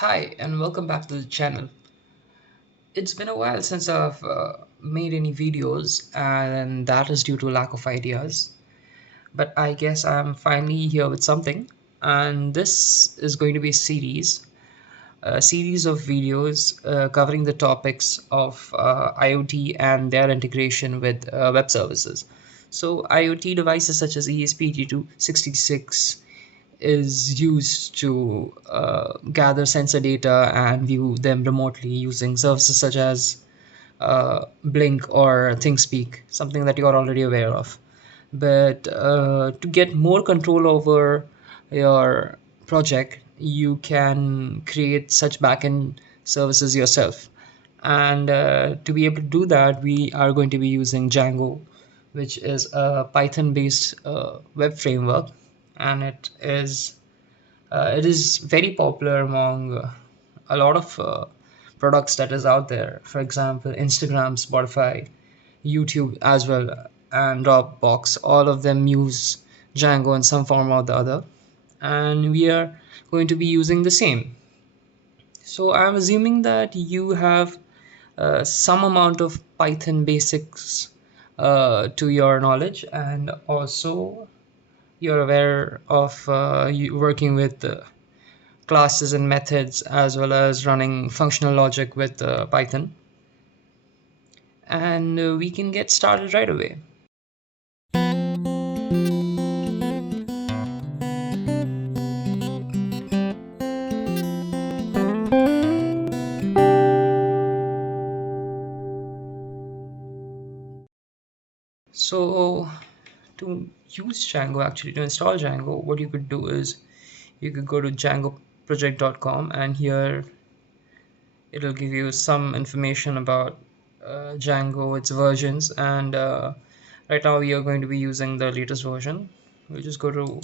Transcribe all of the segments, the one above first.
Hi, and welcome back to the channel. It's been a while since I've made any videos, and that is due to lack of ideas. But I guess I'm finally here with something, and this is going to be a series of videos covering the topics of IoT and their integration with web services. So, IoT devices such as ESP8266 is used to gather sensor data and view them remotely using services such as Blink or ThinkSpeak, something that you're already aware of. But to get more control over your project, you can create such backend services yourself. And to be able to do that, we are going to be using Django, which is a Python based web framework, and it is very popular among a lot of products that is out there. For example, Instagram, Spotify, YouTube as well, and Dropbox. All of them use Django in some form or the other, and we are going to be using the same. So I'm assuming that you have some amount of Python basics to your knowledge, and also you're aware of you working with classes and methods as well as running functional logic with Python. And we can get started right away. So to use Django, actually to install Django, what you could do is you could go to djangoproject.com, and here it'll give you some information about Django, its versions, and right now we are going to be using the latest version. We'll just go to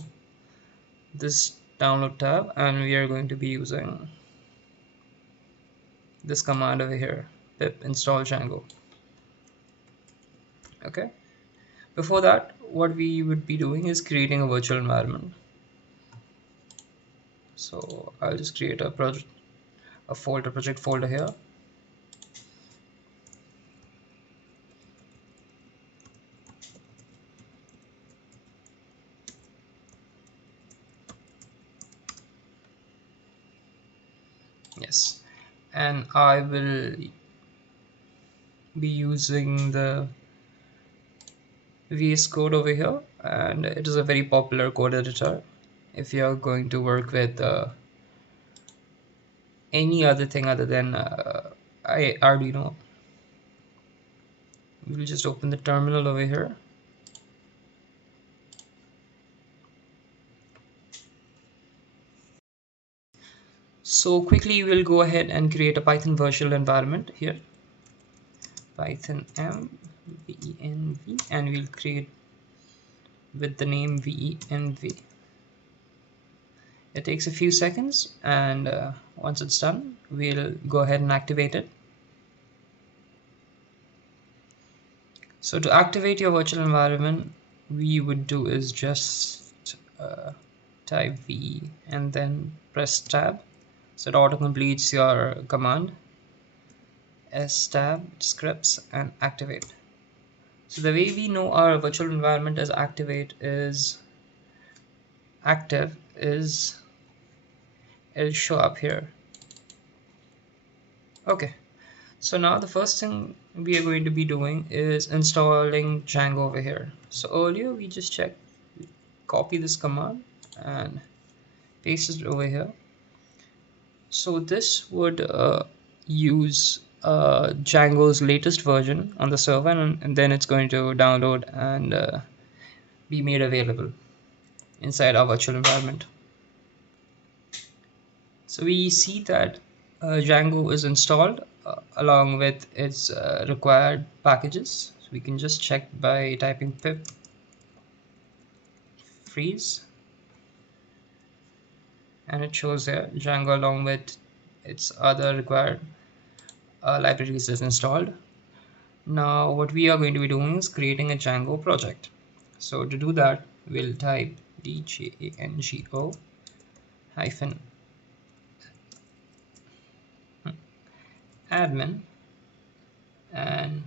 this download tab, and we are going to be using this command over here, pip install Django. Okay, before that, what we would be doing is creating a virtual environment. So I'll just create a project folder here. Yes, and I will be using the VS Code over here, and it is a very popular code editor if you are going to work with any other thing other than Arduino. We'll just open the terminal over here. So quickly we'll go ahead and create a Python virtual environment here. Python m venv, and we'll create with the name venv. It takes a few seconds, and once it's done, we'll go ahead and activate it. So to activate your virtual environment, we would do is just type v and then press tab, so it auto completes your command. S tab, scripts, and activate. So the way we know our virtual environment is active is it'll show up here. Okay, so now the first thing we are going to be doing is installing Django over here. So earlier we just checked, copy this command and paste it over here. So this would use Django's latest version on the server, and then it's going to download and be made available inside our virtual environment. So we see that Django is installed along with its required packages. So we can just check by typing pip freeze, and it shows there Django along with its other required libraries is installed. Now what we are going to be doing is creating a Django project. So to do that, we'll type django hyphen admin and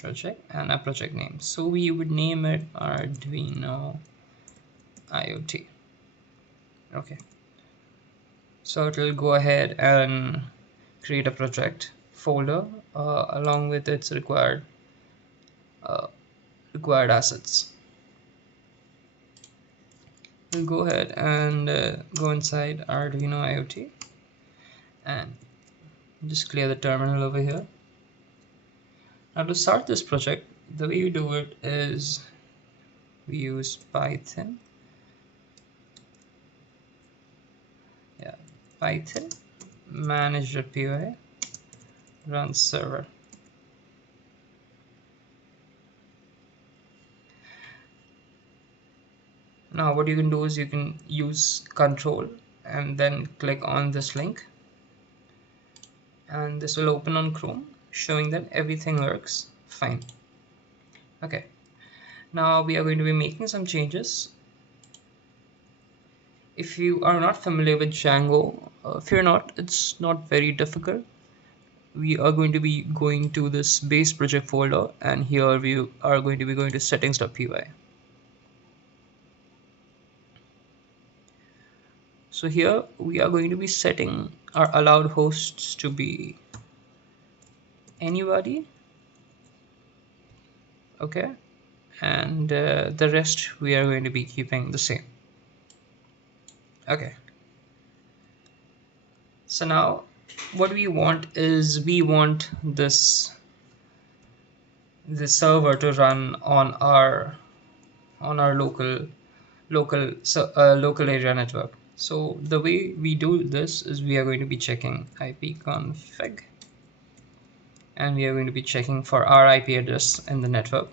project and a project name. So we would name it Arduino IoT. Okay, so it will go ahead and create a project folder along with its uh, required assets. We'll go ahead and go inside Arduino IoT and just clear the terminal over here. Now to start this project, the way you do it is we use Python. Yeah, Python manage.py run server. Now what you can do is you can use control and then click on this link, and this will open on Chrome showing that everything works fine. Okay, now we are going to be making some changes. If you are not familiar with Django, fear not, it's not very difficult. We are going to be going to this base project folder, and here we are going to be going to settings.py. So here we are going to be setting our allowed hosts to be anybody. Okay, and the rest we are going to be keeping the same. Okay, so now what we want is we want this server to run on our local area network. So the way we do this is we are going to be checking ipconfig, and we are going to be checking for our IP address in the network.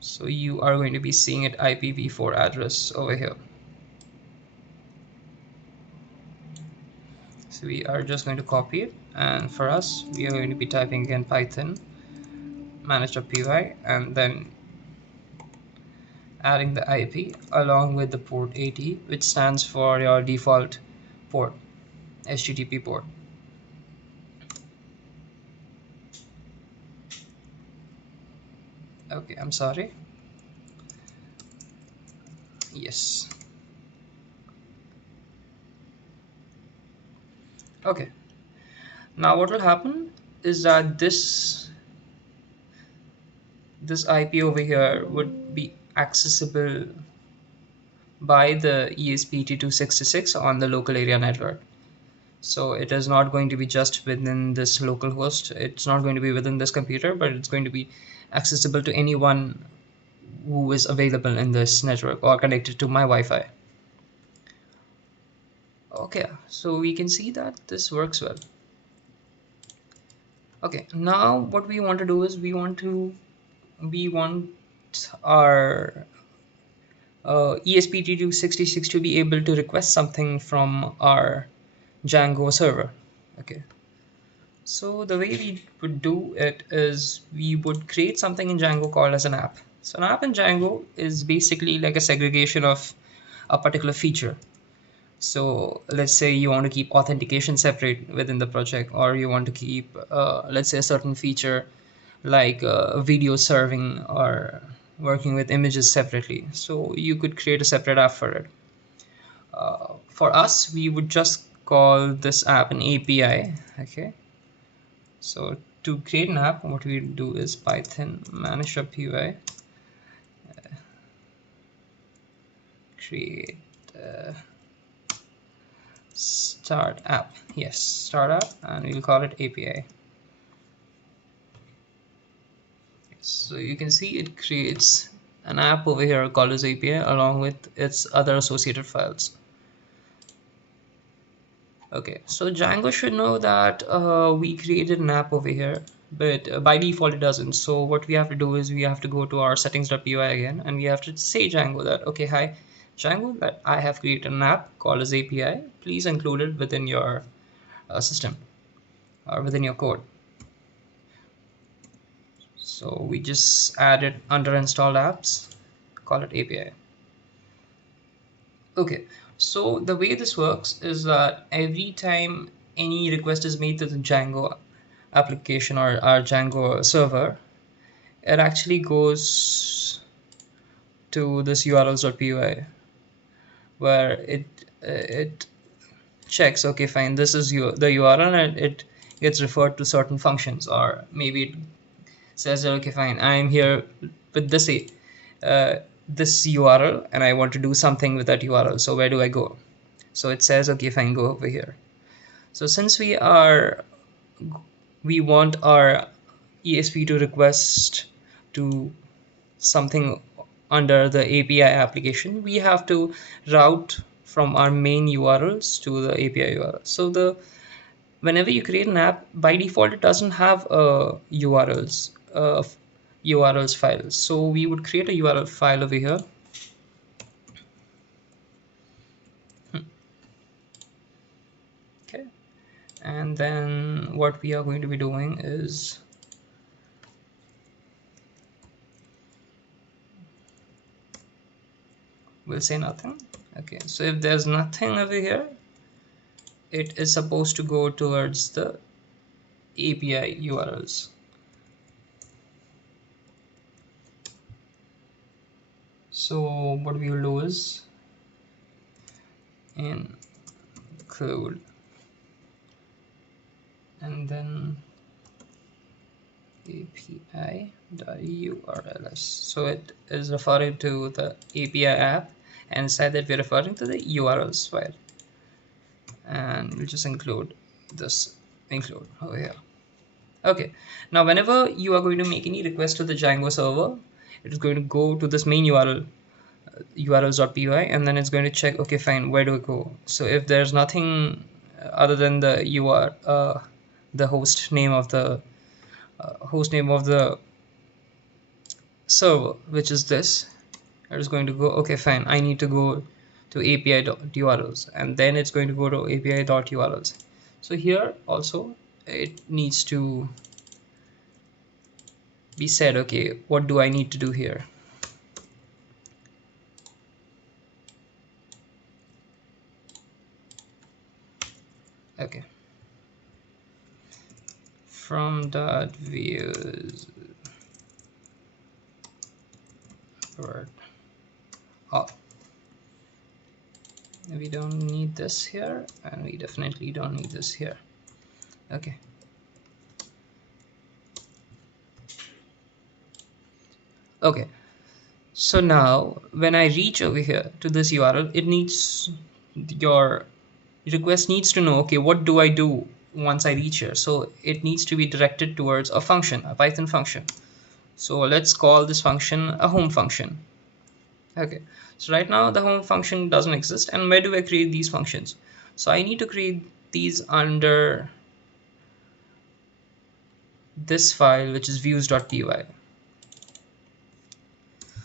So you are going to be seeing it IPv4 address over here. So we are just going to copy it, and for us we are going to be typing again Python manage.py and then adding the IP along with the port 80, which stands for your default port, HTTP port. Okay, I'm sorry. Yes. Okay. Now what will happen is that this IP over here would be accessible by the ESP8266 on the local area network. So it is not going to be just within this local host. It's not going to be within this computer, but it's going to be accessible to anyone who is available in this network or connected to my Wi-Fi. Okay, so we can see that this works well. Okay, now what we want to do is we want our ESP8266 to be able to request something from our Django server. Okay, so the way we would do it is we would create something in Django called as an app. So an app in Django is basically like a segregation of a particular feature. So let's say you want to keep authentication separate within the project, or you want to keep let's say a certain feature like video serving or working with images separately. So you could create a separate app for it. For us, we would just call this app an API. Okay, so to create an app, what we do is Python manage.py create start app. Yes, start app, and we'll call it API. So you can see it creates an app over here called as API along with its other associated files. Okay, so Django should know that we created an app over here, but by default it doesn't. So what we have to do is we have to go to our settings.py again, and we have to say Django that, okay, hi Django, that I have created an app called as API. Please include it within your system or within your code. So we just add it under installed apps, call it API. Okay, So the way this works is that every time any request is made to the Django application or our Django server, it actually goes to this urls.py where it checks, okay fine, this is the URL, and it gets referred to certain functions, or maybe it says that, okay fine, I'm here with this URL and I want to do something with that URL, so where do I go? So it says, okay fine, go over here. So since we want our ESP to request to something under the API application, we have to route from our main URLs to the API URL. So whenever you create an app, by default it doesn't have a URLs file. So we would create a URL file over here. Okay, and then what we are going to be doing is we'll say nothing. Okay, so if there's nothing over here, it is supposed to go towards the API URLs. So what we will do is include and then API.urls. So it is referring to the API app, and inside that we're referring to the URLs file, and we'll just include over here. Okay, now whenever you are going to make any request to the Django server, it is going to go to this main URL, urls.py, and then it's going to check, okay fine, where do we go? So if there's nothing other than the the host name of the server, which is this, it is going to go, okay fine, I need to go to API.urls, and then it's going to go to API.urls. So here also it needs to be said, okay, what do I need to do here? Okay, from dot views word all. We don't need this here, and we definitely don't need this here. Okay, okay, so now when I reach over here to this URL, your request needs to know, okay, what do I do once I reach here? So it needs to be directed towards a function, a Python function. So let's call this function a home function. Okay, so right now the home function doesn't exist, and where do I create these functions? So I need to create these under this file, which is views.py.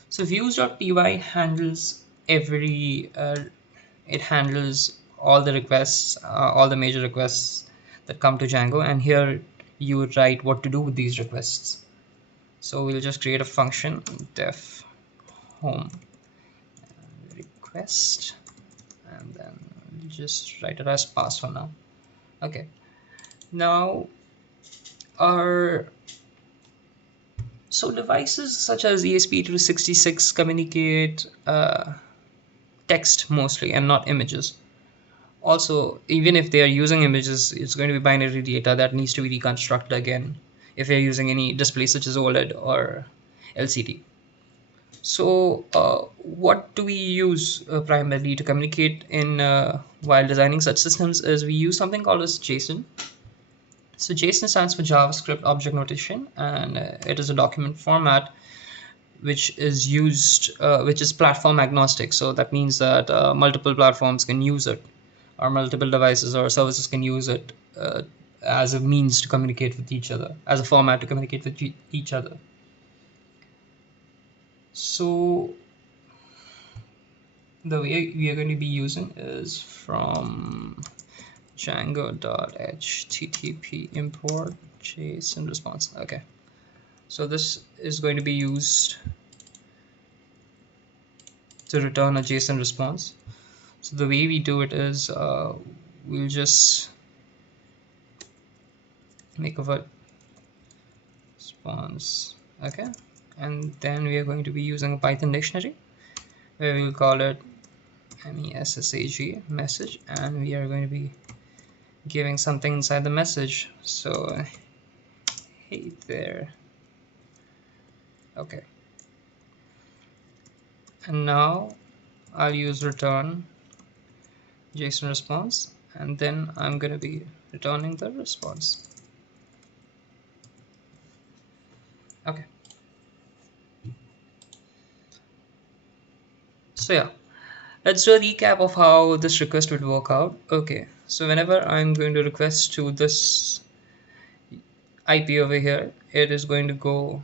So views.py handles it handles all the requests, all the major requests that come to Django, and here you would write what to do with these requests. So we'll just create a function, def home request, and then just write it as pass for now. Okay, now so devices such as ESP8266 communicate text mostly and not images. Also, even if they are using images, it's going to be binary data that needs to be reconstructed again if you're using any display such as OLED or LCD. So what do we use primarily to communicate in while designing such systems is we use something called as JSON. So JSON stands for JavaScript Object Notation, and it is a document format which is platform agnostic. So that means that multiple platforms can use it, or multiple devices or services can use it as a means to communicate with each other, as a format to communicate with each other. So the way we are going to be using is from Django.http import JSON response. Okay, so this is going to be used to return a JSON response. So the way we do it is we'll just make a word response, okay, and then we are going to be using a Python dictionary where we'll call it message message, and we are going to be giving something inside the message. So hey there, okay, and now I'll use return JSON response, and then I'm going to be returning the response. Okay, so yeah, let's do a recap of how this request would work out. Okay, so whenever I'm going to request to this IP over here, it is going to go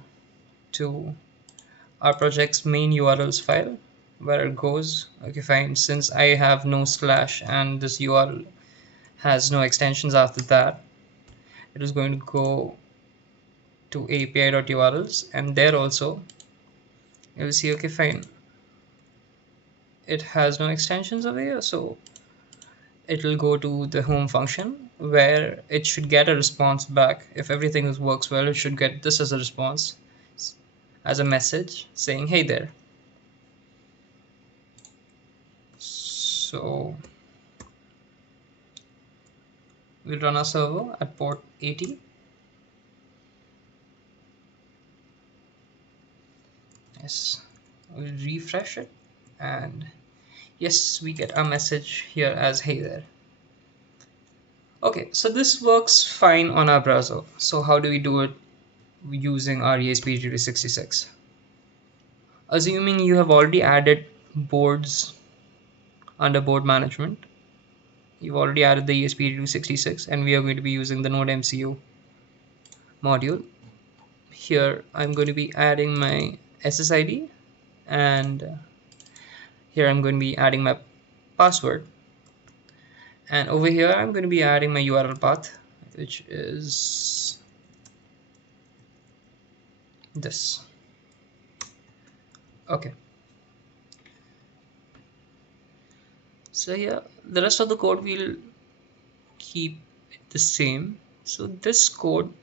to our project's main URLs file where it goes. Okay, fine. Since I have no slash and this URL has no extensions after that, it is going to go to api.urls, and there also you'll see, okay, fine, it has no extensions over here, so it will go to the home function where it should get a response back. If everything works well, it should get this as a response, as a message saying hey there. So we'll run our server at port 80. Yes, we'll refresh it, and yes, we get a message here as hey there. Okay, so this works fine on our browser. So how do we do it using our ESP8266? Assuming you have already added boards under board management, you've already added the ESP8266, and we are going to be using the Node MCU module. Here I'm going to be adding my SSID, and here I'm going to be adding my password, and over here I'm going to be adding my URL path, which is this. Okay, so yeah, the rest of the code will keep it the same. So this code,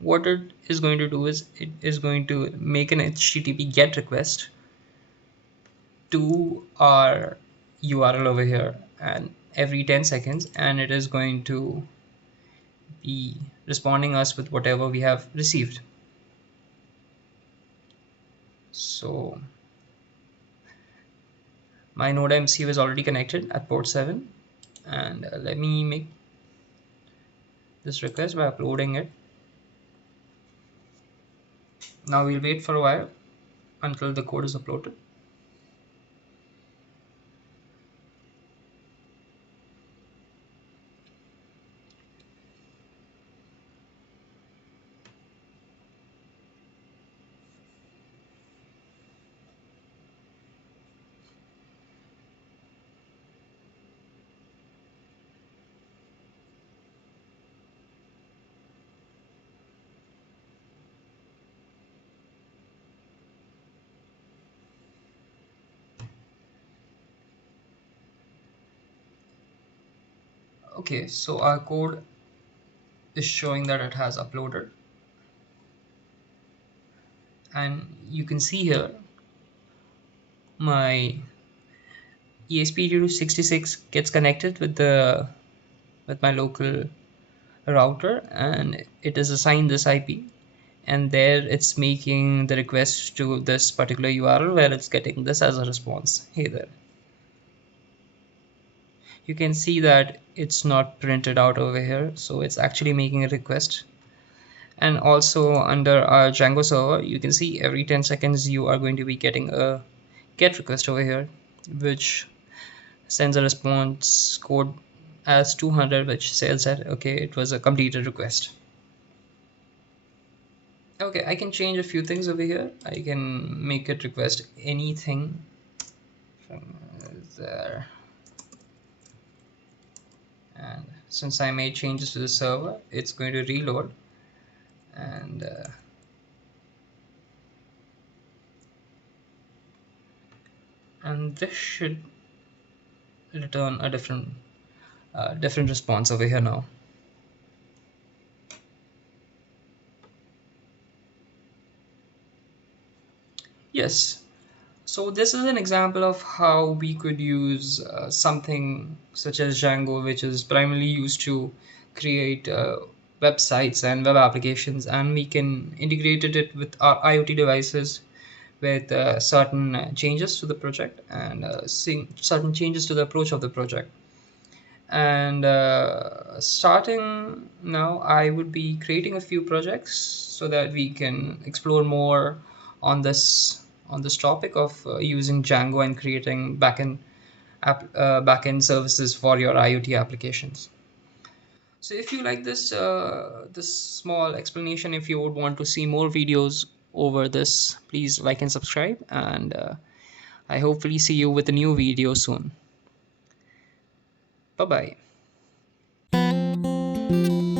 what it is going to do is it is going to make an HTTP GET request to our URL over here, and every 10 seconds, and it is going to be responding us with whatever we have received. So my node MCU is already connected at port 7, and let me make this request by uploading it. Now we'll wait for a while until the code is uploaded. Okay, so our code is showing that it has uploaded, and you can see here my ESP8266 gets connected with my local router, and it is assigned this IP, and there it's making the request to this particular URL where it's getting this as a response. Hey there. You can see that it's not printed out over here, so it's actually making a request. And also under our Django server, you can see every 10 seconds you are going to be getting a GET request over here, which sends a response code as 200, which says that okay, it was a completed request. Okay, I can change a few things over here. I can make it request anything from there, and since I made changes to the server, it's going to reload, and this should return a different response over here now. Yes. So this is an example of how we could use something such as Django, which is primarily used to create websites and web applications, and we can integrate it with our IoT devices with certain changes to the project and certain changes to the approach of the project. And starting now, I would be creating a few projects so that we can explore more on this topic of using Django and creating backend services for your IoT applications. So if you like this small explanation, if you would want to see more videos over this, please like and subscribe, and I hopefully see you with a new video soon. Bye bye.